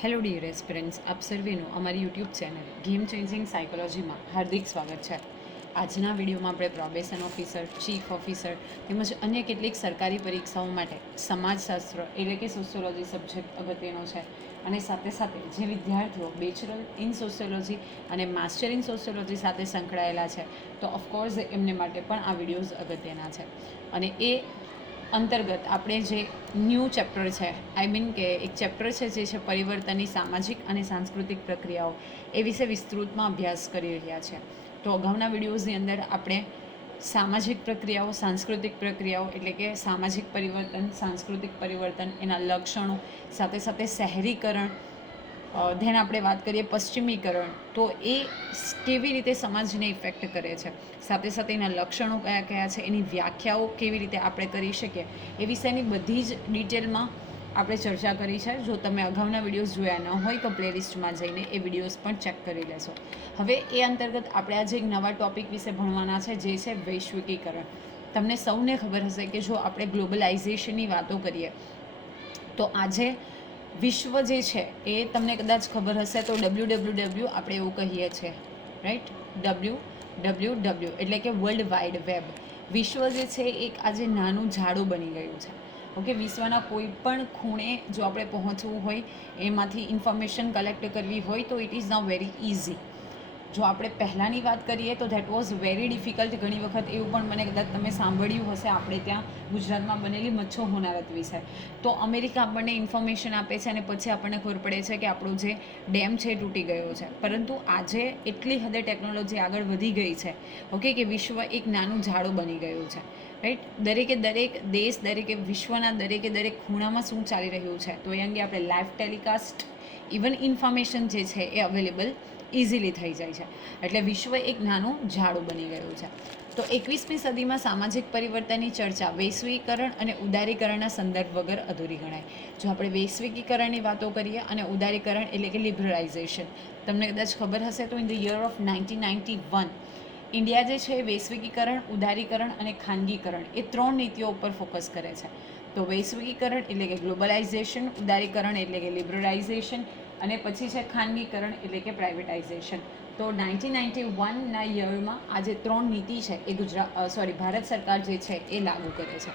Hello dear aspirants, આપ સર્વેનું અમારી YouTube channel game changing સાયકોલોજીમાં હાર્દિક સ્વાગત છે. આજના વિડીયોમાં આપણે પ્રોબેશન ઓફિસર, ચીફ ઓફિસર તેમજ અન્ય કેટલીક સરકારી પરીક્ષાઓ માટે સમાજશાસ્ત્ર એટલે કે સોશિયોલોજી સબ્જેક્ટ અગત્યનો છે. અને સાથે સાથે જે વિદ્યાર્થીઓ બેચલર ઇન સોશિયોલોજી અને માસ્ટર ઇન સોશિયોલોજી સાથે સંકળાયેલા છે તો ઓફકોર્સ એમને માટે પણ આ વિડીયોઝ અગત્યના છે. અને એ અંતર્ગત આપણે જે ન્યૂ ચેપ્ટર છે, આઈ મીન કે એક ચેપ્ટર છે જે છે પરિવર્તનની સામાજિક અને સાંસ્કૃતિક પ્રક્રિયાઓ, એ વિશે વિસ્તૃતમાં અભ્યાસ કરી રહ્યા છે. તો અગાઉના વિડીયોઝની અંદર આપણે સામાજિક પ્રક્રિયાઓ, સાંસ્કૃતિક પ્રક્રિયાઓ એટલે કે સામાજિક પરિવર્તન, સાંસ્કૃતિક પરિવર્તન, એના લક્ષણો, સાથે સાથે શહેરીકરણ, ધેન આપણે વાત કરીએ પશ્ચિમીકરણ, તો એ કેવી રીતે સમાજને ઇફેક્ટ કરે છે, સાથે સાથે એના લક્ષણો કયા કયા છે, એની વ્યાખ્યાઓ કેવી રીતે આપણે કરી શકીએ, એ વિશેની બધી જ ડિટેલમાં આપણે ચર્ચા કરી છે. જો તમે અગાઉના વિડીયોઝ જોયા ન હોય તો પ્લેલિસ્ટમાં જઈને એ વિડીયોઝ પણ ચેક કરી લેશો. હવે એ અંતર્ગત આપણે આજે એક નવા ટૉપિક વિશે ભણવાના છે, જે છે વૈશ્વિકીકરણ. તમને સૌને ખબર હશે કે જો આપણે ગ્લોબલાઇઝેશનની વાતો કરીએ તો આજે વિશ્વ જે છે એ તમને કદાચ ખબર હશે તો WWW આપણે એવું કહીએ છીએ, રાઈટ? WWW એટલે કે વર્લ્ડ વાઇડ વેબ. વિશ્વ જે છે એક આજે નાનું ઝાડું બની ગયું છે. ઓકે, વિશ્વના કોઈ પણ ખૂણે જો આપણે પહોંચવું હોય, એમાંથી ઇન્ફોર્મેશન કલેક્ટ કરવી હોય તો it is now very easy. જો આપણે પહેલાંની વાત કરીએ તો ધેટ વોઝ વેરી ડિફિકલ્ટ. ઘણી વખત એવું પણ મને કદાચ તમે સાંભળ્યું હશે આપણે ત્યાં ગુજરાતમાં બનેલી મચ્છો હોનારત વિશે. તો અમેરિકા આપણને ઇન્ફોર્મેશન આપે છે અને પછી આપણને ખબર પડે છે કે આપણો જે ડેમ છે એ તૂટી ગયો છે. પરંતુ આજે એટલી હદે ટેકનોલોજી આગળ વધી ગઈ છે, ઓકે, કે વિશ્વ એક નાનું ઝાડું બની ગયું છે, રાઈટ? દરેકે દરેક દેશ, દરેકે વિશ્વના દરેકે દરેક ખૂણામાં શું ચાલી રહ્યું છે તો એ અંગે આપણે લાઈવ ટેલિકાસ્ટ, ઇવન ઇન્ફોર્મેશન જે છે એ અવેલેબલ ઇઝીલી થઈ જાય છે. એટલે વિશ્વ એક નાનું ઝાડું બની ગયું છે. તો 21મી સદીમાં સામાજિક પરિવર્તનની ચર્ચા વૈશ્વિકીકરણ અને ઉદારીકરણના સંદર્ભ વગર અધૂરી ગણાય. જો આપણે વૈશ્વિકીકરણની વાતો કરીએ અને ઉદારીકરણ એટલે કે લિબરલાઇઝેશન, તમને કદાચ ખબર હશે તો in the year of 1991 India જે છે એ વૈશ્વિકીકરણ, ઉદારીકરણ અને ખાનગીકરણ એ 3 નીતિઓ ઉપર ફોકસ કરે છે. તો વૈશ્વિકીકરણ એટલે કે ગ્લોબલાઇઝેશન, ઉદારીકરણ એટલે કે લિબરલાઇઝેશન અને પછી છે ખાનગીકરણ એટલે કે પ્રાઇવેટાઇઝેશન. તો 1991ના યરમાં આ જે 3 નીતિ છે એ ભારત સરકાર જે છે એ લાગુ કરે છે.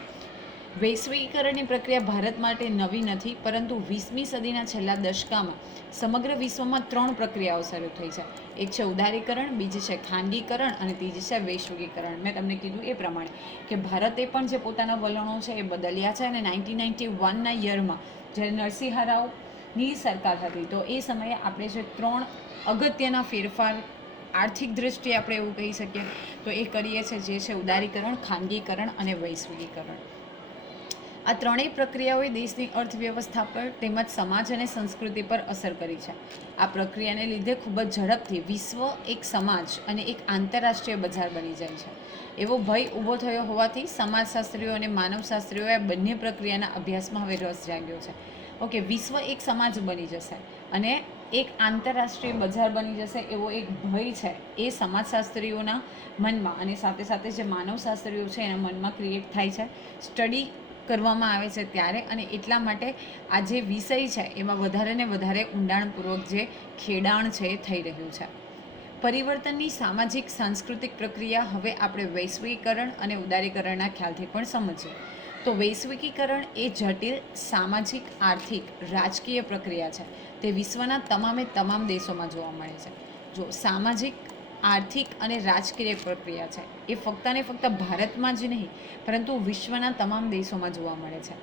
વૈશ્વિકીકરણની પ્રક્રિયા ભારત માટે નવી નથી, પરંતુ 20મી સદીના છેલ્લા દશકામાં સમગ્ર વિશ્વમાં 3 પ્રક્રિયાઓ શરૂ થઈ છે. એક છે ઉદારીકરણ, બીજી છે ખાનગીકરણ અને ત્રીજી છે વૈશ્વિકીકરણ. મેં તમને કીધું એ પ્રમાણે કે ભારતે પણ જે પોતાના વલણો છે એ બદલ્યા છે. અને 1991ના યરમાં જ્યારે નરસિંહ રાવની સરકાર હતી તો એ સમયે આપણે જે 3 અગત્યના ફેરફાર આર્થિક દૃષ્ટિએ આપણે એવું કહી શકીએ તો એ કરીએ છીએ, જે છે ઉદારીકરણ, ખાનગીકરણ અને વૈશ્વિકીકરણ. આ ત્રણેય પ્રક્રિયાઓએ દેશની અર્થવ્યવસ્થા પર તેમજ સમાજ અને સંસ્કૃતિ પર અસર કરી છે. આ પ્રક્રિયાને લીધે ખૂબ જ ઝડપથી વિશ્વ એક સમાજ અને એક આંતરરાષ્ટ્રીય બજાર બની જાય છે. એવો ભય ઊભો થયો હોવાથી સમાજશાસ્ત્રીઓ અને માનવશાસ્ત્રીઓએ બંને પ્રક્રિયાના અભ્યાસમાં હવે રસ જાગ્યો છે. ઓકે, વિશ્વ એક સમાજ બની જશે અને એક આંતરરાષ્ટ્રીય બજાર બની જશે એવો એક ભય છે એ સમાજશાસ્ત્રીઓના મનમાં અને સાથે સાથે જે માનવશાસ્ત્રીઓ છે એના મનમાં ક્રિએટ થાય છે, સ્ટડી કરવામાં આવે છે ત્યારે. અને એટલા માટે આ જે વિષય છે એમાં વધારે ને વધારે ઊંડાણપૂર્વક જે ખેડાણ છે એ થઈ રહ્યું છે. પરિવર્તનની સામાજિક સાંસ્કૃતિક પ્રક્રિયા હવે આપણે વૈશ્વિકીકરણ અને ઉદારીકરણના ખ્યાલથી પણ સમજીએ. તો વૈશ્વિકીકરણ એ જટિલ સામાજિક, આર્થિક, રાજકીય પ્રક્રિયા છે. તે વિશ્વના તમામે તમામ દેશોમાં જોવા મળે છે. જો સામાજિક, આર્થિક અને રાજકીય પ્રક્રિયા છે એ ફક્ત ને ફક્ત ભારતમાં જ નહીં પરંતુ વિશ્વના તમામ દેશોમાં જોવા મળે છે.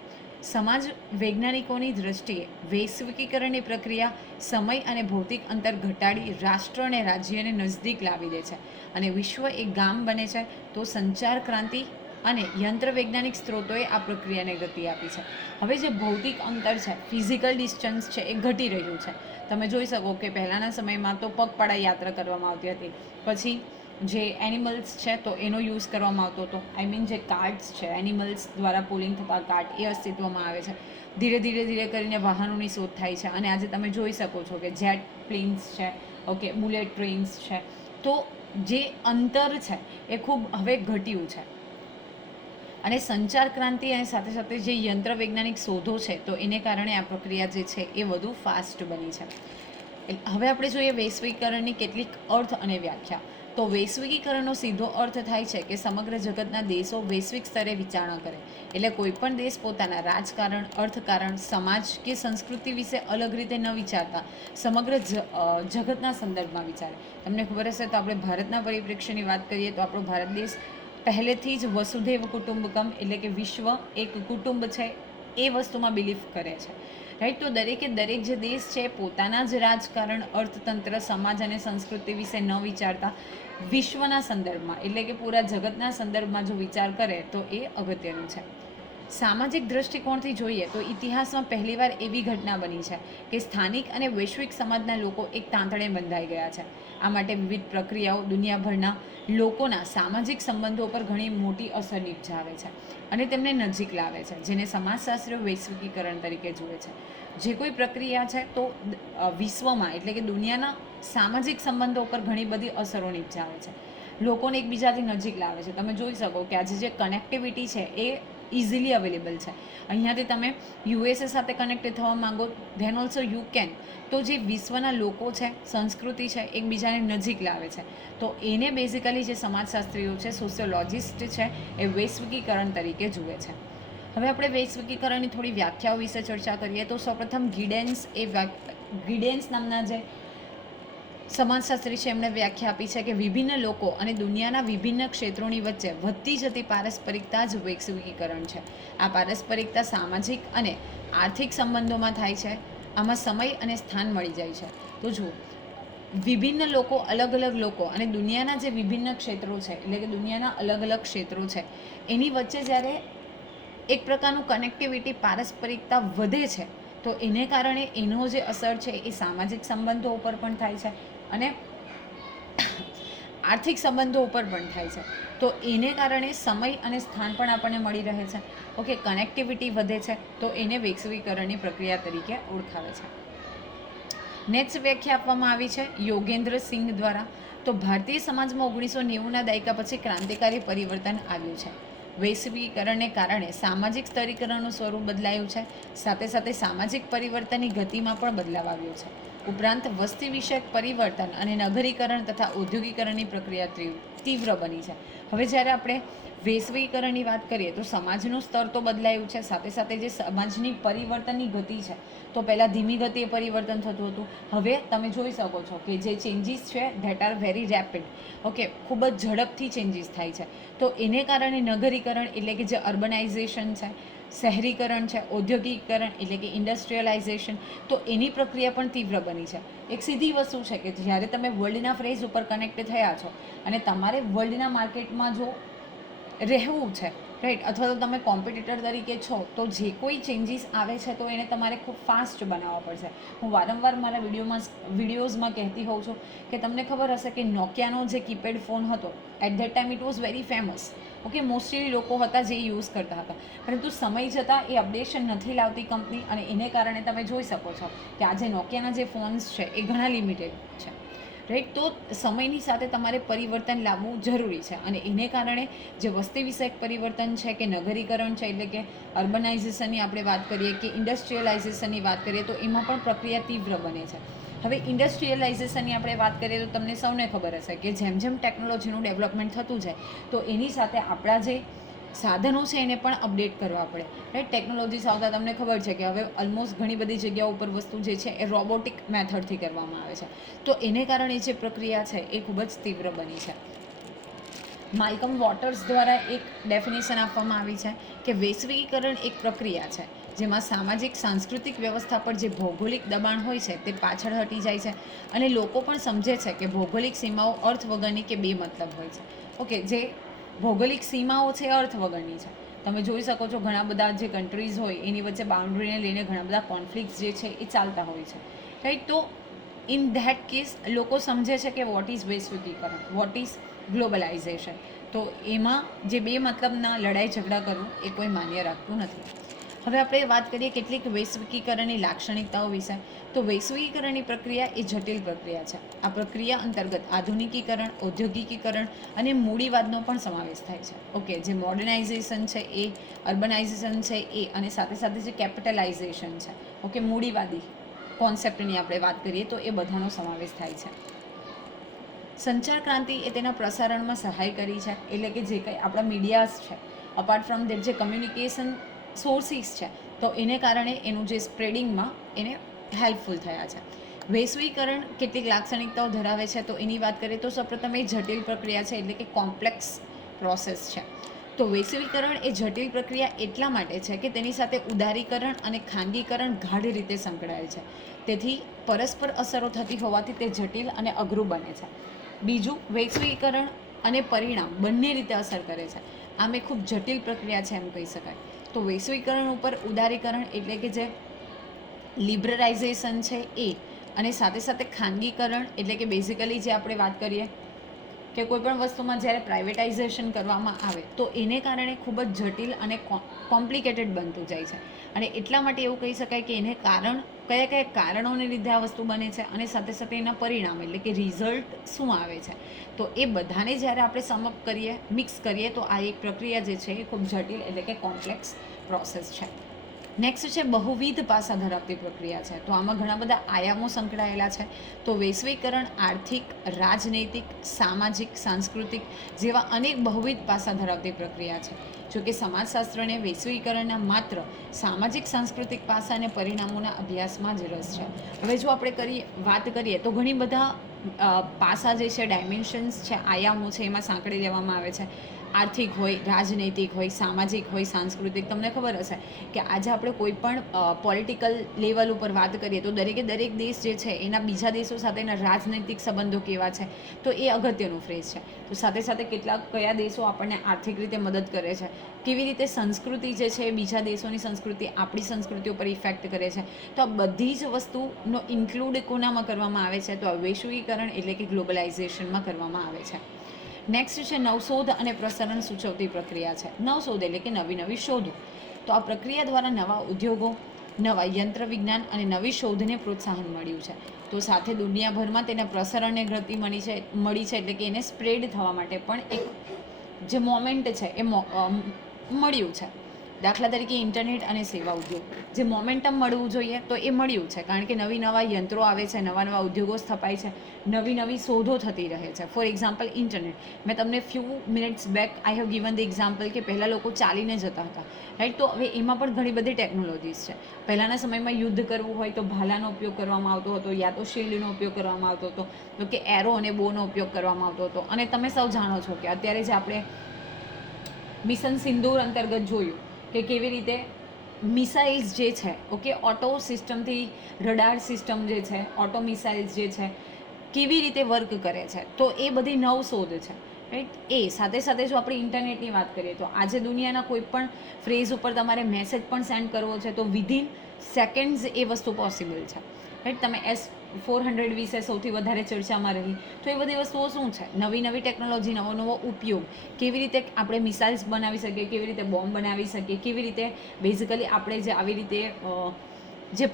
સમાજ વૈજ્ઞાનિકોની દૃષ્ટિએ વૈશ્વિકીકરણની પ્રક્રિયા સમય અને ભૌતિક અંતર ઘટાડી રાષ્ટ્ર અને રાજ્યને નજદીક લાવી દે છે અને વિશ્વ એક ગામ બને છે. તો સંચાર ક્રાંતિ અને યંત્ર વૈજ્ઞાનિક સ્ત્રોતોએ આ પ્રક્રિયાને ગતિ આપી છે. હવે જે ભૌતિક અંતર છે, ફિઝિકલ ડિસ્ટન્સ છે એ ઘટી રહ્યું છે. તમે જોઈ શકો કે પહેલાંના સમયમાં તો પગપાળા યાત્રા કરવામાં આવતી હતી. પછી જે એનિમલ્સ છે તો એનો યુઝ કરવામાં આવતો હતો. આઈ મીન જે કાર્ટ્સ છે, એનિમલ્સ દ્વારા પુલિંગ થતા કાર્ટ, એ અસ્તિત્વમાં આવે છે. ધીરે ધીરે કરીને વાહનોની શોધ થાય છે અને આજે તમે જોઈ શકો છો કે જેટ પ્લેન્સ છે, ઓકે, બુલેટ ટ્રેન્સ છે. તો જે અંતર છે એ ખૂબ હવે ઘટ્યું છે. અને સંચાર ક્રાંતિ અને સાથે સાથે જે યંત્ર વૈજ્ઞાનિક શોધો છે તો એને કારણે આ પ્રક્રિયા જે છે એ વધુ ફાસ્ટ બની છે. હવે આપણે જોઈએ વૈશ્વિકીકરણની કેટલીક અર્થ અને વ્યાખ્યા. તો વૈશ્વિકીકરણનો સીધો અર્થ થાય છે કે સમગ્ર જગતના દેશો વૈશ્વિક સ્તરે વિચારણા કરે. એટલે કોઈ પણ દેશ પોતાના રાજકારણ, અર્થકારણ, સમાજ કે સંસ્કૃતિ વિશે અલગ રીતે ન વિચારતા સમગ્ર જગતના સંદર્ભમાં વિચારે. તમને ખબર હશે તો આપણે ભારતના પરિપ્રેક્ષ્યની વાત કરીએ તો આપણો ભારત દેશ પહેલેથી જ વસુધૈવ કુટુંબકમ એટલે કે વિશ્વ એક કુટુંબ છે એ વસ્તુમાં બિલીફ કરે છે. રાઈટ. તો દરેક જે દેશ છે પોતાના જ રાજકારણ, અર્થતંત્ર, સમાજ અને સંસ્કૃતિ વિશે ન વિચારતા વિશ્વના સંદર્ભમાં એટલે કે પૂરા જગતના સંદર્ભમાં જો વિચાર કરે તો એ અગત્યનું છે. સામાજિક દૃષ્ટિકોણથી જોઈએ તો ઇતિહાસમાં પહેલીવાર એવી ઘટના બની છે કે સ્થાનિક અને વૈશ્વિક સમાજના લોકો એક તાંતણે બંધાઈ ગયા છે. આ માટે વિવિધ પ્રક્રિયાઓ દુનિયાભરના લોકોના સામાજિક સંબંધો પર ઘણી મોટી અસર નિપજાવે છે અને તેમને નજીક લાવે છે, જેને સમાજશાસ્ત્રીઓ વૈશ્વિકીકરણ તરીકે જુએ છે. જે કોઈ પ્રક્રિયા છે તો વિશ્વમાં એટલે કે દુનિયાના સામાજિક સંબંધો પર ઘણી બધી અસરો નિપજાવે છે, લોકોને એકબીજાથી નજીક લાવે છે. તમે જોઈ શકો કે આજે જે કનેક્ટિવિટી છે એ ઇઝીલી અવેલેબલ છે. અહીંયાથી તમે યુએસએ સાથે કનેક્ટેડ થવા માંગો ધેન ઓલ્સો યુ કેન. તો જે વિશ્વના લોકો છે, સંસ્કૃતિ છે, એકબીજાને નજીક લાવે છે. તો એને બેઝિકલી જે સમાજશાસ્ત્રીઓ છે, સોશિયોલોજિસ્ટ છે, એ વૈશ્વિકીકરણ તરીકે જુએ છે. હવે આપણે વૈશ્વિકીકરણની થોડી વ્યાખ્યાઓ વિશે ચર્ચા કરીએ તો સૌપ્રથમ ગિડેન્સ નામના જે સમાજશાસ્ત્રી છે એમણે વ્યાખ્યા આપી છે કે વિભિન્ન લોકો અને દુનિયાના વિભિન્ન ક્ષેત્રોની વચ્ચે વધતી જતી પારસ્પરિકતા જ વૈશ્વિકીકરણ છે. આ પારસ્પરિકતા સામાજિક અને આર્થિક સંબંધોમાં થાય છે. આમાં સમય અને સ્થાન મળી જાય છે. તો જુઓ, વિભિન્ન લોકો, અલગ અલગ લોકો અને દુનિયાના જે વિભિન્ન ક્ષેત્રો છે એટલે કે દુનિયાના અલગ અલગ ક્ષેત્રો છે એની વચ્ચે જ્યારે એક પ્રકારનું કનેક્ટિવિટી, પારસ્પરિકતા વધે છે તો એને કારણે એનો જે અસર છે એ સામાજિક સંબંધો ઉપર પણ થાય છે અને આર્થિક સંબંધો ઉપર પણ થાય છે. તો એને કારણે સમય અને સ્થાન પણ આપણને મળી રહે છે. ઓકે, કનેક્ટિવિટી વધે છે તો એને વૈશ્વિકીકરણની પ્રક્રિયા તરીકે ઓળખાવે છે. નેક્સ્ટ વ્યાખ્યા આપવામાં આવી છે યોગેન્દ્ર સિંઘ દ્વારા. તો ભારતીય સમાજમાં 1990ના દાયકા પછી ક્રાંતિકારી પરિવર્તન આવ્યું છે. વૈશ્વિકીકરણને કારણે સામાજિક સ્તરીકરણનું સ્વરૂપ બદલાયું છે. સાથે સાથે સામાજિક પરિવર્તનની ગતિમાં પણ બદલાવ આવ્યો છે. ઉપરાંત વસ્તી વિષયક પરિવર્તન અને નગરીકરણ તથા ઔદ્યોગિકરણની પ્રક્રિયા તીવ્ર બની છે. હવે જ્યારે આપણે વૈશ્વિકીકરણની વાત કરીએ તો સમાજનું સ્તર તો બદલાયું છે, સાથે સાથે જે સમાજની પરિવર્તનની ગતિ છે તો પહેલાં ધીમી ગતિએ પરિવર્તન થતું હતું. હવે તમે જોઈ શકો છો કે જે ચેન્જીસ છે that are very rapid. Okay, ખૂબ જ ઝડપથી ચેન્જીસ થાય છે. તો એને કારણે નગરીકરણ એટલે કે જે અર્બનાઇઝેશન છે, શહેરીકરણ છે, ઔદ્યોગિકરણ એટલે કે ઇન્ડસ્ટ્રીયલાઇઝેશન, તો એની પ્રક્રિયા પણ તીવ્ર બની છે. એક સીધી વસ્તુ છે કે જ્યારે તમે વર્લ્ડના ફ્રેઝ ઉપર કનેક્ટ થયા છો અને તમારે વર્લ્ડના માર્કેટમાં જો રહેવું છે, રાઈટ, અથવા તો તમે કોમ્પિટિટર તરીકે છો તો જે કોઈ ચેન્જીસ આવે છે તો એને તમારે ખૂબ ફાસ્ટ બનાવવા પડશે. હું વારંવાર મારા વિડીયોઝમાં કહેતી હોઉં છું કે તમને ખબર હશે કે નોકિયાનો જે કીપેડ ફોન હતો at that time it was very famous. Okay, mostly લોકો હતા જે યુઝ કરતા હતા, પરંતુ સમય જતાં એ અપડેશન નથી લાવતી કંપની અને એને કારણે તમે જોઈ શકો છો કે આજે નોકિયાના જે ફોન્સ છે એ ઘણા લિમિટેડ છે. રાઈટ. તો સમયની સાથે તમારે પરિવર્તન લાવવું જરૂરી છે અને એને કારણે જે વસ્તી વિષયક પરિવર્તન છે કે નગરીકરણ છે એટલે કે અર્બનાઇઝેશનની આપણે વાત કરીએ કે ઇન્ડસ્ટ્રીયલાઇઝેશનની વાત કરીએ તો એમાં પણ પ્રક્રિયા તીવ્ર બને છે. હવે ઇન્ડસ્ટ્રીયલાઇઝેશનની આપણે વાત કરીએ તો તમને સૌને ખબર હશે કે જેમ જેમ ટેકનોલોજીનું ડેવલપમેન્ટ થતું જાય તો એની સાથે આપણા જે સાધનો છે એને પણ અપડેટ કરવા પડે. રાઈટ. ટેકનોલોજીસ આવતા તમને ખબર છે કે હવે ઓલમોસ્ટ ઘણી બધી જગ્યાઓ ઉપર વસ્તુ જે છે એ રોબોટિક મેથડથી કરવામાં આવે છે. તો એને કારણે જે પ્રક્રિયા છે એ ખૂબ જ તીવ્ર બની છે. માલ્કમ વોટર્સ દ્વારા એક ડેફિનેશન આપવામાં આવી છે કે વૈશ્વિકીકરણ એક પ્રક્રિયા છે જેમાં સામાજિક સાંસ્કૃતિક વ્યવસ્થા પર જે ભૌગોલિક દબાણ હોય છે તે પાછળ હટી જાય છે અને લોકો પણ સમજે છે કે ભૌગોલિક સીમાઓ અર્થ વગરની કે બે મતલબ હોય છે. ઓકે, જે ભૌગોલિક સીમાઓ છે અર્થ વગરની છે. તમે જોઈ શકો છો ઘણા બધા જે કન્ટ્રીઝ હોય એની વચ્ચે બાઉન્ડ્રીને લઈને ઘણા બધા કોન્ફ્લિક્ટ્સ જે છે એ ચાલતા હોય છે. રાઈટ. તો ઇન ધેટ કેસ લોકો સમજે છે કે વોટ ઇઝ વૈશ્વિકીકરણ, વોટ ઇઝ ગ્લોબલાઇઝેશન. તો એમાં જે બે મતલબના લડાઈ ઝઘડા કરવું એ કોઈ માન્ય રાખતું નથી. હવે આપણે વાત કરીએ કેટલીક વૈશ્વિકીકરણની લાક્ષણિકતાઓ વિશે. તો વૈશ્વિકીકરણની પ્રક્રિયા એ જટિલ પ્રક્રિયા છે. આ પ્રક્રિયા અંતર્ગત આધુનિકીકરણ, ઔદ્યોગિકીકરણ અને મૂડીવાદનો પણ સમાવેશ થાય છે. ઓકે, જે મોડર્નાઇઝેશન છે એ, અર્બનાઇઝેશન છે એ, અને સાથે સાથે જે કેપિટલાઇઝેશન છે, ઓકે, મૂડીવાદી કોન્સેપ્ટની આપણે વાત કરીએ તો એ બધાનો સમાવેશ થાય છે. સંચાર ક્રાંતિ એ તેના પ્રસારણમાં સહાય કરી છે, એટલે કે જે કંઈ આપણા મીડિયાઝ છે, અપાર્ટ ફ્રોમ દેટ જે કમ્યુનિકેશન સોર્સિસ છે, તો એને કારણે એનું જે સ્પ્રેડિંગમાં એને હેલ્પફુલ થયા છે. વૈશ્વિકરણ કેટલીક લાક્ષણિકતાઓ ધરાવે છે, તો એની વાત કરીએ તો સૌપ્રથમ એ જટિલ પ્રક્રિયા છે, એટલે કે કોમ્પ્લેક્સ પ્રોસેસ છે. તો વૈશ્વિકરણ એ જટિલ પ્રક્રિયા એટલા માટે છે કે તેની સાથે ઉદારીકરણ અને ખાનગીકરણ ગાઢ રીતે સંકળાયેલ છે. તેથી પરસ્પર અસરો થતી હોવાથી તે જટિલ અને અઘરું બને છે. બીજું, વૈશ્વિકરણ અને પરિણામ બંને રીતે અસર કરે છે. આમ એ ખૂબ જટિલ પ્રક્રિયા છે એમ કહી શકાય. તો વૈશ્વિકરણ ઉપર ઉદારીકરણ એટલે કે જે લિબરલાઇઝેશન છે એ, અને સાથે સાથે ખાનગીકરણ એટલે કે બેઝિકલી જે આપણે વાત કરીએ કે કોઈ પણ વસ્તુમાં જ્યારે પ્રાઇવેટાઇઝેશન કરવામાં આવે તો એને કારણે ખૂબ જ જટિલ અને કોમ્પ્લિકેટેડ બનતું જાય છે. અને એટલા માટે એવું કહી શકાય કે એને કયા કયા કારણોને લીધે આ વસ્તુ બને છે, અને સાથે સાથે એના પરિણામ એટલે કે રિઝલ્ટ શું આવે છે. તો એ બધાને જ્યારે આપણે સમઅપ કરીએ, મિક્સ કરીએ, તો આ એક પ્રક્રિયા જે છે એ ખૂબ જટિલ એટલે કે કોમ્પ્લેક્સ પ્રોસેસ છે. નેક્સ્ટ છે બહુવિધ પાસા ધરાવતી પ્રક્રિયા છે. તો આમાં ઘણા બધા આયામો સંકળાયેલા છે. તો વૈશ્વિકરણ આર્થિક, રાજનૈતિક, સામાજિક, સાંસ્કૃતિક જેવા અનેક બહુવિધ પાસા ધરાવતી પ્રક્રિયા છે. જો કે સમાજશાસ્ત્રને વૈશ્વિકરણના માત્ર સામાજિક સાંસ્કૃતિક પાસા અને પરિણામોના અભ્યાસમાં જ રસ છે. હવે જો આપણે વાત કરીએ તો ઘણી બધા પાસા જે છે, ડાયમેન્શન્સ છે, આયામો છે, એમાં સાંકળી લેવામાં આવે છે. આર્થિક હોય, રાજનૈતિક હોય, સામાજિક હોય, સાંસ્કૃતિક. તમને ખબર હશે કે આજે આપણે કોઈ પણ પોલિટિકલ લેવલ ઉપર વાત કરીએ તો દરેક દેશ જે છે એના બીજા દેશો સાથેના રાજનૈતિક સંબંધો કેવા છે, તો એ અગત્યનું ફ્રેઝ છે. તો સાથે સાથે કયા દેશો આપણને આર્થિક રીતે મદદ કરે છે, કેવી રીતે સંસ્કૃતિ જે છે એ બીજા દેશોની સંસ્કૃતિ આપણી સંસ્કૃતિ ઉપર ઇફેક્ટ કરે છે. તો આ બધી જ વસ્તુનો ઇન્ક્લુડ કોનામાં કરવામાં આવે છે, તો આ વૈશ્વિકરણ એટલે કે ગ્લોબલાઇઝેશનમાં કરવામાં આવે છે. નેક્સ્ટ છે નવશોધ અને પ્રસરણ સૂચવતી પ્રક્રિયા છે. નવશોધ એટલે કે નવી શોધો. તો આ પ્રક્રિયા દ્વારા નવા ઉદ્યોગો, નવા યંત્ર વિજ્ઞાન અને નવી શોધને પ્રોત્સાહન મળ્યું છે. તો સાથે દુનિયાભરમાં તેના પ્રસરણને ગતિ મળી છે, એટલે કે એને સ્પ્રેડ થવા માટે પણ એક જે મોમેન્ટ છે એ મળ્યું છે. દાખલા તરીકે ઇન્ટરનેટ અને સેવા ઉદ્યોગ, જે મોમેન્ટમ મળવું જોઈએ તો એ મળ્યું છે, કારણ કે નવા યંત્રો આવે છે, નવા ઉદ્યોગો સ્થપાય છે, નવી શોધો થતી રહે છે. ફોર એક્ઝામ્પલ ઇન્ટરનેટ, મેં તમને few minutes back I have given the example કે પહેલાં લોકો ચાલીને જતા હતા, રાઈટ. તો હવે એમાં પણ ઘણી બધી ટેકનોલોજીસ છે. પહેલાંના સમયમાં યુદ્ધ કરવું હોય તો ભાલાનો ઉપયોગ કરવામાં આવતો હતો, યા તો શિલ્ડનો ઉપયોગ કરવામાં આવતો હતો, તો કે એરો અને બોનો ઉપયોગ કરવામાં આવતો હતો. અને તમે સૌ જાણો છો કે અત્યારે જે આપણે મિશન સિંદૂર અંતર્ગત જોયું કે કેવી રીતે મિસાઇલ્સ જે છે, ઓકે, ઓટો સિસ્ટમથી રડાર સિસ્ટમ જે છે, ઓટો મિસાઇલ્સ જે છે, કેવી રીતે વર્ક કરે છે. તો એ બધી નવશોધ છે, રાઈટ. એ સાથે સાથે જો આપણે ઇન્ટરનેટની વાત કરીએ તો આજે દુનિયાના કોઈ પણ ફ્રેઝ ઉપર તમારે મેસેજ પણ સેન્ડ કરવો છે તો વિધિન સેકન્ડ્સ એ વસ્તુ પોસિબલ છે, રાઈટ. તમે S-400 વિશે સૌથી વધારે ચર્ચામાં રહી, તો એ બધી વસ્તુઓ શું છે, નવી ટેકનોલોજી, નવો ઉપયોગ, કેવી રીતે આપણે મિસાઇલ્સ બનાવી શકીએ, કેવી રીતે બોમ્બ બનાવી શકીએ, કેવી રીતે બેઝિકલી આપણે જે આવી રીતે જે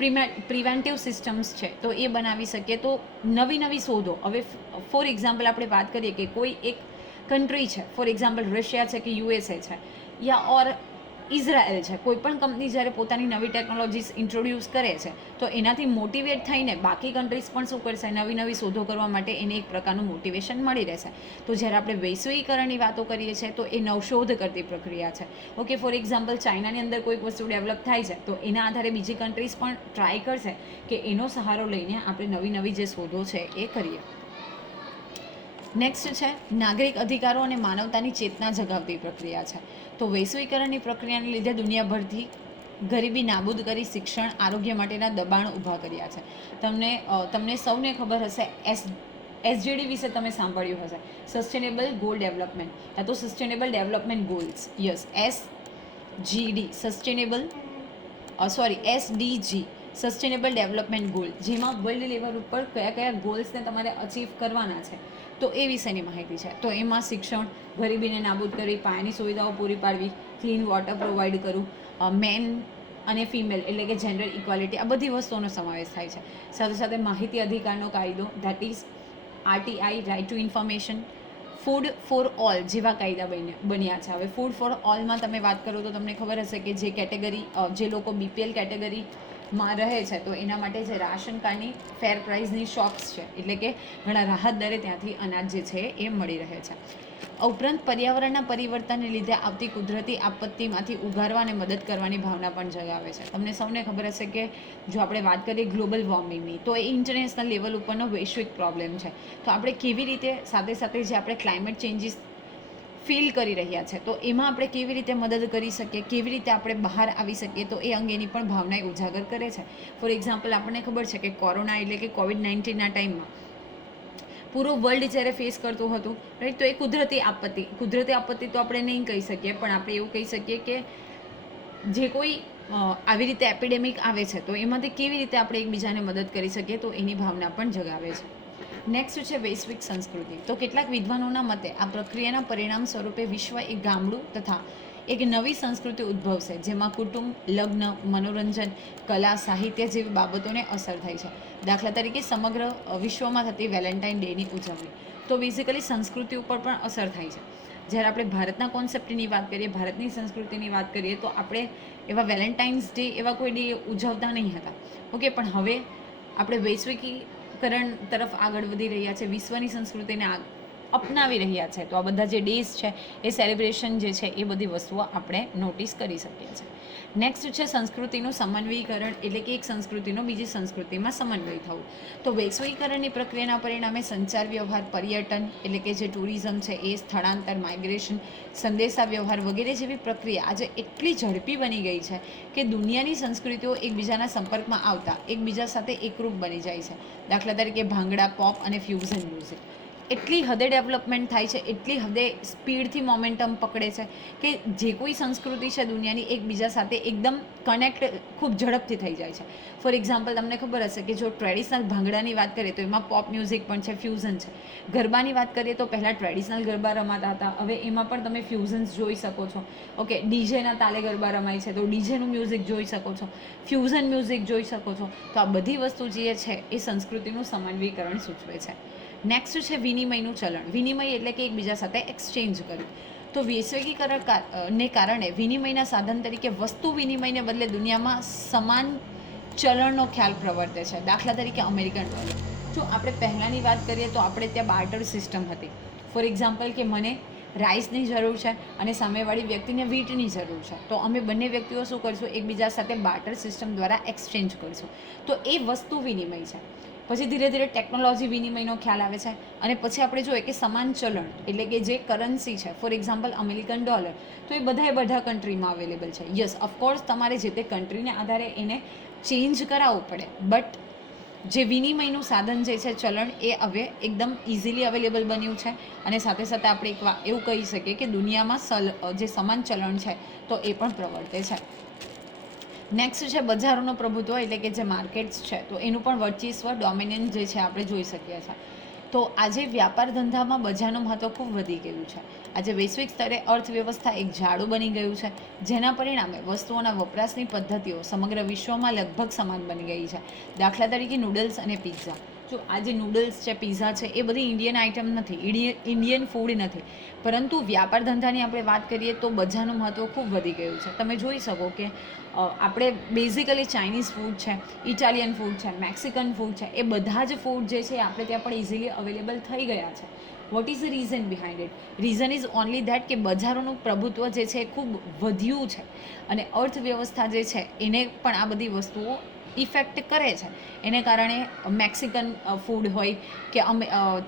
પ્રિવેન્ટિવ સિસ્ટમ્સ છે તો એ બનાવી શકીએ. તો નવી શોધો. હવે ફોર એક્ઝામ્પલ આપણે વાત કરીએ કે કોઈ એક કન્ટ્રી છે, ફોર એક્ઝામ્પલ રશિયા છે કે USA છે, યા ઓર ઇઝરાયલ છે, કોઈ પણ કંપની જ્યારે પોતાની નવી ટેકનોલોજીસ ઇન્ટ્રોડ્યુસ કરે છે તો એનાથી મોટિવેટ થઈને બાકી કન્ટ્રીઝ પણ શું કરશે, નવી શોધો કરવા માટે એને એક પ્રકારનું મોટિવેશન મળી રહેશે. તો જ્યારે આપણે વૈશ્વિકરણની વાતો કરીએ છીએ તો એ નવશોધ કરતી પ્રક્રિયા છે. ઓકે, ફોર એક્ઝામ્પલ ચાઇનાની અંદર કોઈક વસ્તુ ડેવલપ થાય છે તો એના આધારે બીજી કન્ટ્રીઝ પણ ટ્રાય કરશે કે એનો સહારો લઈને આપણે નવી જે શોધો છે એ કરીએ. નેક્સ્ટ છે નાગરિક અધિકારો અને માનવતાની ચેતના જગાવતી પ્રક્રિયા છે. તો વૈશ્વિકરણની પ્રક્રિયાને લીધે દુનિયાભરથી ગરીબી નાબૂદ કરી શિક્ષણ, આરોગ્ય માટેના દબાણ ઊભા કર્યા છે. તમને સૌને ખબર હશે, SDG વિશે તમે સાંભળ્યું હશે, સસ્ટેનેબલ ગોલ ડેવલપમેન્ટ, યા તો sustainable development goals. Yes, SDG, sustainable development goal, જેમાં વર્લ્ડ લેવલ ઉપર કયા ગોલ્સને તમારે અચીવ કરવાના છે તો એ વિશેની માહિતી છે. તો એમાં શિક્ષણ, ગરીબીને નાબૂદ કરી, પાયાની સુવિધાઓ પૂરી પાડવી, ક્લીન વોટર પ્રોવાઈડ કરવું, મેન અને ફિમેલ એટલે કે જેન્ડર ઇક્વાલિટી, આ બધી વસ્તુઓનો સમાવેશ થાય છે. સાથે સાથે માહિતી અધિકારનો કાયદો, that is RTI, right to information, food for all જેવા કાયદા બન્યા છે. હવે ફૂડ ફોર ઓલમાં તમે વાત કરો તો તમને ખબર હશે કે જે કેટેગરી, જે લોકો BPL કેટેગરીમાં રહે છે તો એના માટે જે રાશન કાર્ડની ફેર પ્રાઇઝની શોપ્સ છે, એટલે કે ઘણા રાહત દરે ત્યાંથી અનાજ જે છે એ મળી રહે છે. ઉપરાંત પર્યાવરણના પરિવર્તનને લીધે આવતી કુદરતી આપત્તિમાંથી ઉગારવા અને મદદ કરવાની ભાવના પણ જગાવે છે. તમને સૌને ખબર હશે કે જો આપણે વાત કરીએ ગ્લોબલ વોર્મિંગની, તો એ ઇન્ટરનેશનલ લેવલ ઉપરનો વૈશ્વિક પ્રોબ્લેમ છે. તો આપણે કેવી રીતે સાથે સાથે જે આપણે ક્લાઇમેટ ચેન્જીસ ફીલ કરી રહ્યા છે તો એમાં આપણે કેવી રીતે મદદ કરી શકીએ, કેવી રીતે આપણે બહાર આવી શકીએ, તો એ અંગેની પણ ભાવના ઉજાગર કરે છે. ફોર એક્ઝામ્પલ, આપણને ખબર છે કે કોરોના એટલે કે COVID-19ના ટાઈમમાં પૂરું વર્લ્ડ જ્યારે ફેસ કરતું હતું, રાઈટ, તો એ કુદરતી આપત્તિ તો આપણે નહીં કહી શકીએ, પણ આપણે એવું કહી શકીએ કે જે કોઈ આવી રીતે એપિડેમિક આવે છે તો એમાંથી કેવી રીતે આપણે એકબીજાને મદદ કરી શકીએ, તો એની ભાવના પણ જગાવે છે. નેક્સ્ટ છે વૈશ્વિક સંસ્કૃતિ. તો કેટલાક વિદ્વાનોના મતે આ પ્રક્રિયાના પરિણામ સ્વરૂપે વિશ્વ એક ગામડું તથા એક નવી સંસ્કૃતિ ઉદ્ભવશે, જેમાં કુટુંબ, લગ્ન, મનોરંજન, કલા, સાહિત્ય જેવી બાબતોને અસર થાય છે. દાખલા તરીકે સમગ્ર વિશ્વમાં થતી વેલેન્ટાઇન ડેની ઉજવણી. તો બેઝિકલી સંસ્કૃતિ ઉપર પણ અસર થાય છે. જ્યારે આપણે ભારતના કોન્સેપ્ટની વાત કરીએ, ભારતની સંસ્કૃતિની વાત કરીએ, તો આપણે એવા વેલેન્ટાઇન્સ ડે એવા કોઈ ડે ઉજવતા નહીં હતા. ઓકે, પણ હવે આપણે વૈશ્વિકીકરણ તરફ આગળ વધી રહ્યા છે, વિશ્વની સંસ્કૃતિને અપનાવી રહ્યા છે. તો આ બધા જે ડેઝ છે એ સેલિબ્રેશન જે છે એ બધી વસ્તુઓ આપણે નોટિસ કરી શકીએ છીએ. નેક્સ્ટ છે સંસ્કૃતિનું સમન્વયીકરણ, એટલે કે એક સંસ્કૃતિનો બીજી સંસ્કૃતિમાં સમન્વય થવું. તો વૈશ્વિકીકરણની પ્રક્રિયાના પરિણામે સંચાર વ્યવહાર, પર્યટન એટલે કે જે ટુરિઝમ છે એ, સ્થળાંતર, માઇગ્રેશન, સંદેશા વ્યવહાર વગેરે જેવી પ્રક્રિયા આજે એટલી ઝડપી બની ગઈ છે કે દુનિયાની સંસ્કૃતિઓ એકબીજાના સંપર્કમાં આવતા એકબીજા સાથે એકરૂપ બની જાય છે. દાખલા તરીકે ભાંગડા, પોપ અને ફ્યુઝન મ્યુઝિક એટલી હદે ડેવલપમેન્ટ થાય છે, એટલી હદે સ્પીડથી મોમેન્ટમ પકડે છે કે જે કોઈ સંસ્કૃતિ છે દુનિયાની એકબીજા સાથે એકદમ કનેક્ટ ખૂબ ઝડપથી થઈ જાય છે. ફોર એક્ઝામ્પલ, તમને ખબર હશે કે જો ટ્રેડિશનલ ભાંગડાની વાત કરીએ તો એમાં પોપ મ્યુઝિક પણ છે, ફ્યુઝન છે. ગરબાની વાત કરીએ તો પહેલાં ટ્રેડિશનલ ગરબા રમાતા હતા, હવે એમાં પણ તમે ફ્યુઝન્સ જોઈ શકો છો. ઓકે, ડીજેના તાલે ગરબા રમાય છે તો ડીજેનું મ્યુઝિક જોઈ શકો છો, ફ્યુઝન મ્યુઝિક જોઈ શકો છો. તો આ બધી વસ્તુ જે છે એ સંસ્કૃતિનું સમન્વયીકરણ સૂચવે છે. નેક્સ્ટ છે વિનિમયનું ચલણ. વિનિમય એટલે કે એકબીજા સાથે એક્સચેન્જ કરવું. તો વૈશ્વિકીકરણને કારણે વિનિમયના સાધન તરીકે વસ્તુ વિનિમયને બદલે દુનિયામાં સમાન ચલણનો ખ્યાલ પ્રવર્તે છે. દાખલા તરીકે અમેરિકન ડોલર. જો આપણે પહેલાંની વાત કરીએ તો આપણે ત્યાં બાર્ટર સિસ્ટમ હતી. ફોર એક્ઝામ્પલ, કે મને રાઈસની જરૂર છે અને સામેવાળી વ્યક્તિને વીટની જરૂર છે, તો અમે બંને વ્યક્તિઓ શું કરશું, એકબીજા સાથે બાર્ટર સિસ્ટમ દ્વારા એક્સચેન્જ કરશું. તો એ વસ્તુ વિનિમય છે. પછી ધીરે ધીરે ટેકનોલોજી વિનિમયનો ખ્યાલ આવે છે અને પછી આપણે જોઈએ કે સમાન ચલણ એટલે કે જે કરન્સી છે, ફોર એક્ઝામ્પલ અમેરિકન ડોલર, તો એ બધા કન્ટ્રીમાં અવેલેબલ છે. યસ, ઓફકોર્સ તમારે જે તે કન્ટ્રીને આધારે એને ચેન્જ કરાવવું પડે, બટ જે વિનિમયનું સાધન જે છે, ચલણ, એ હવે એકદમ ઇઝીલી અવેલેબલ બન્યું છે. અને સાથે સાથે આપણે એવું કહી શકીએ કે દુનિયામાં જે સમાન ચલણ છે તો એ પણ પ્રવર્તે છે. નેક્સ્ટ છે બજારોનો પ્રભુત્વ, એટલે કે જે માર્કેટ્સ છે તો એનું પણ વર્ચસ્વ, ડોમિનન્સ જે છે આપણે જોઈ શકીએ છીએ. તો આજે વ્યાપાર ધંધામાં બજારનું મહત્ત્વ ખૂબ વધી ગયું છે. આજે વૈશ્વિક સ્તરે અર્થવ્યવસ્થા એક જાળું બની ગયું છે, જેના પરિણામે વસ્તુઓના વપરાશની પદ્ધતિઓ સમગ્ર વિશ્વમાં લગભગ સમાન બની ગઈ છે. દાખલા તરીકે નૂડલ્સ અને પિઝા. જો આ જે નૂડલ્સ છે, પિઝા છે, એ બધી ઇન્ડિયન આઇટમ નથી, ઇન્ડિયન ફૂડ નથી, પરંતુ વ્યાપાર ધંધાની આપણે વાત કરીએ તો બજારનું મહત્ત્વ ખૂબ વધી ગયું છે. તમે જોઈ શકો કે આપણે બેઝિકલી ચાઇનીઝ ફૂડ છે, ઇટાલિયન ફૂડ છે, મેક્સિકન ફૂડ છે, એ બધા જ ફૂડ જે છે આપણે ત્યાં પણ ઇઝીલી અવેલેબલ થઈ ગયા છે. What is the reason behind it? Reason is only that કે બજારોનું પ્રભુત્વ જે છે એ ખૂબ વધ્યું છે અને અર્થવ્યવસ્થા જે છે એને પણ આ બધી વસ્તુઓ ઇફેક્ટ કરે છે. એને કારણે મેક્સિકન ફૂડ હોય કે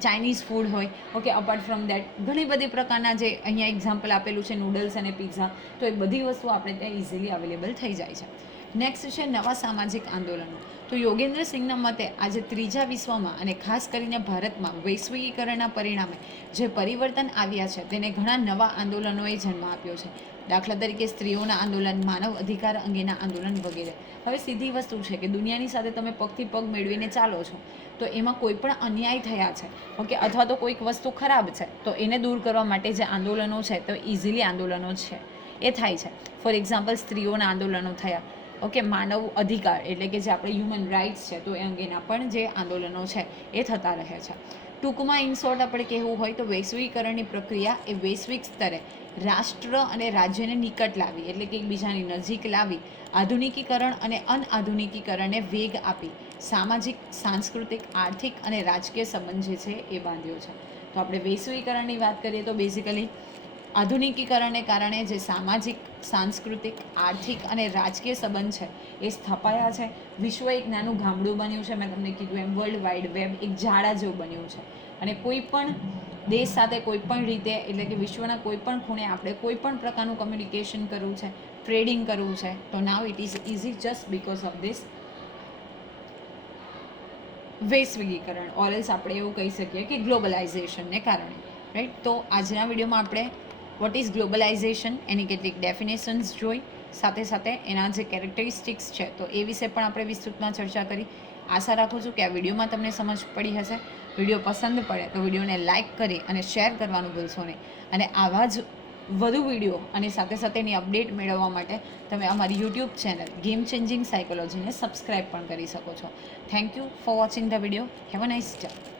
ચાઇનીઝ ફૂડ હોય, ઓકે, અપાર્ટ ફ્રોમ દેટ ઘણી બધી પ્રકારના જે અહીંયા એક્ઝામ્પલ આપેલું છે નૂડલ્સ અને પિઝા, તો એ બધી વસ્તુઓ આપણે ત્યાં ઇઝીલી અવેલેબલ થઈ જાય છે. નેક્સ્ટ છે નવા સામાજિક આંદોલનો. તો યોગેન્દ્ર સિંહના મતે આજે ત્રીજા વિશ્વમાં અને ખાસ કરીને ભારતમાં વૈશ્વિકીકરણના પરિણામે જે પરિવર્તન આવ્યા છે તેને ઘણા નવા આંદોલનોએ જન્મ આપ્યો છે. દાખલા તરીકે સ્ત્રીઓના આંદોલન, માનવ અધિકાર અંગેના આંદોલન વગેરે. હવે સીધી વસ્તુ છે કે દુનિયાની સાથે તમે પગથી પગ મેળવીને ચાલો છો તો એમાં કોઈ પણ અન્યાય થયા છે, ઓકે, અથવા તો કોઈક વસ્તુ ખરાબ છે તો એને દૂર કરવા માટે જે આંદોલનો છે તો ઇઝીલી આંદોલનો છે એ થાય છે. ફોર એક્ઝામ્પલ, સ્ત્રીઓના આંદોલનો થયા, ઓકે, માનવ અધિકાર એટલે કે જે આપણે હ્યુમન રાઇટ્સ છે તો એ અંગેના પણ જે આંદોલનો છે એ થતા રહે છે. ટૂંકમાં ઇન શોર્ટ આપણે કહેવું હોય તો વૈશ્વિકરણની પ્રક્રિયા એ વૈશ્વિક સ્તરે રાષ્ટ્ર અને રાજ્યને નિકટ લાવી એટલે કે એકબીજાની નજીક લાવી આધુનિકીકરણ અને અનઆધુનિકીકરણને વેગ આપી સામાજિક, સાંસ્કૃતિક, આર્થિક અને રાજકીય સંબંધ જે છે એ બાંધ્યો છે. તો આપણે વૈશ્વિકરણની વાત કરીએ તો બેઝિકલી આધુનિકીકરણને કારણે જે સામાજિક, સાંસ્કૃતિક, આર્થિક અને રાજકીય સંબંધ છે એ સ્થપાયા છે. વિશ્વ એક નાનું ગામડું બન્યું છે, મેં તમને કીધું એમ વર્લ્ડ વાઇડ વેબ એક ઝાડા જેવું બન્યું છે અને કોઈ પણ દેશ સાથે કોઈ પણ રીતે એટલે કે વિશ્વના કોઈ પણ ખૂણે આપણે કોઈ પણ પ્રકારનું કમ્યુનિકેશન કરવું છે, ટ્રેડિંગ કરવું છે તો now it is easy just because of this વૈશ્વિકીકરણ ઓર એલ્સ આપણે એવું કહી શકીએ કે ગ્લોબલાઇઝેશનને કારણે, રાઈટ. તો આજના વિડીયોમાં આપણે વોટ ઇઝ ગ્લોબલાઇઝેશન એની કેટલીક ડેફિનેશન્સ જોઈ, સાથે સાથે એના જે કેરેક્ટરિસ્ટિક્સ છે તો એ વિશે પણ આપણે વિસ્તૃતમાં ચર્ચા કરી. આશા રાખું છું કે આ વિડીયોમાં તમને સમજ પડી હશે. વિડીયો પસંદ પડે તો વિડીયોને લાઇક કરી અને શેર કરવાનું ભૂલશો નહીં. અને આવા જ વધુ વિડીયો અને સાથે સાથે એની અપડેટ મેળવવા માટે તમે અમારી યુટ્યુબ ચેનલ ગેમ ચેન્જિંગ સાયકોલોજીને સબસ્ક્રાઈબ પણ કરી શકો છો. Thank you for watching the video. Have a nice day.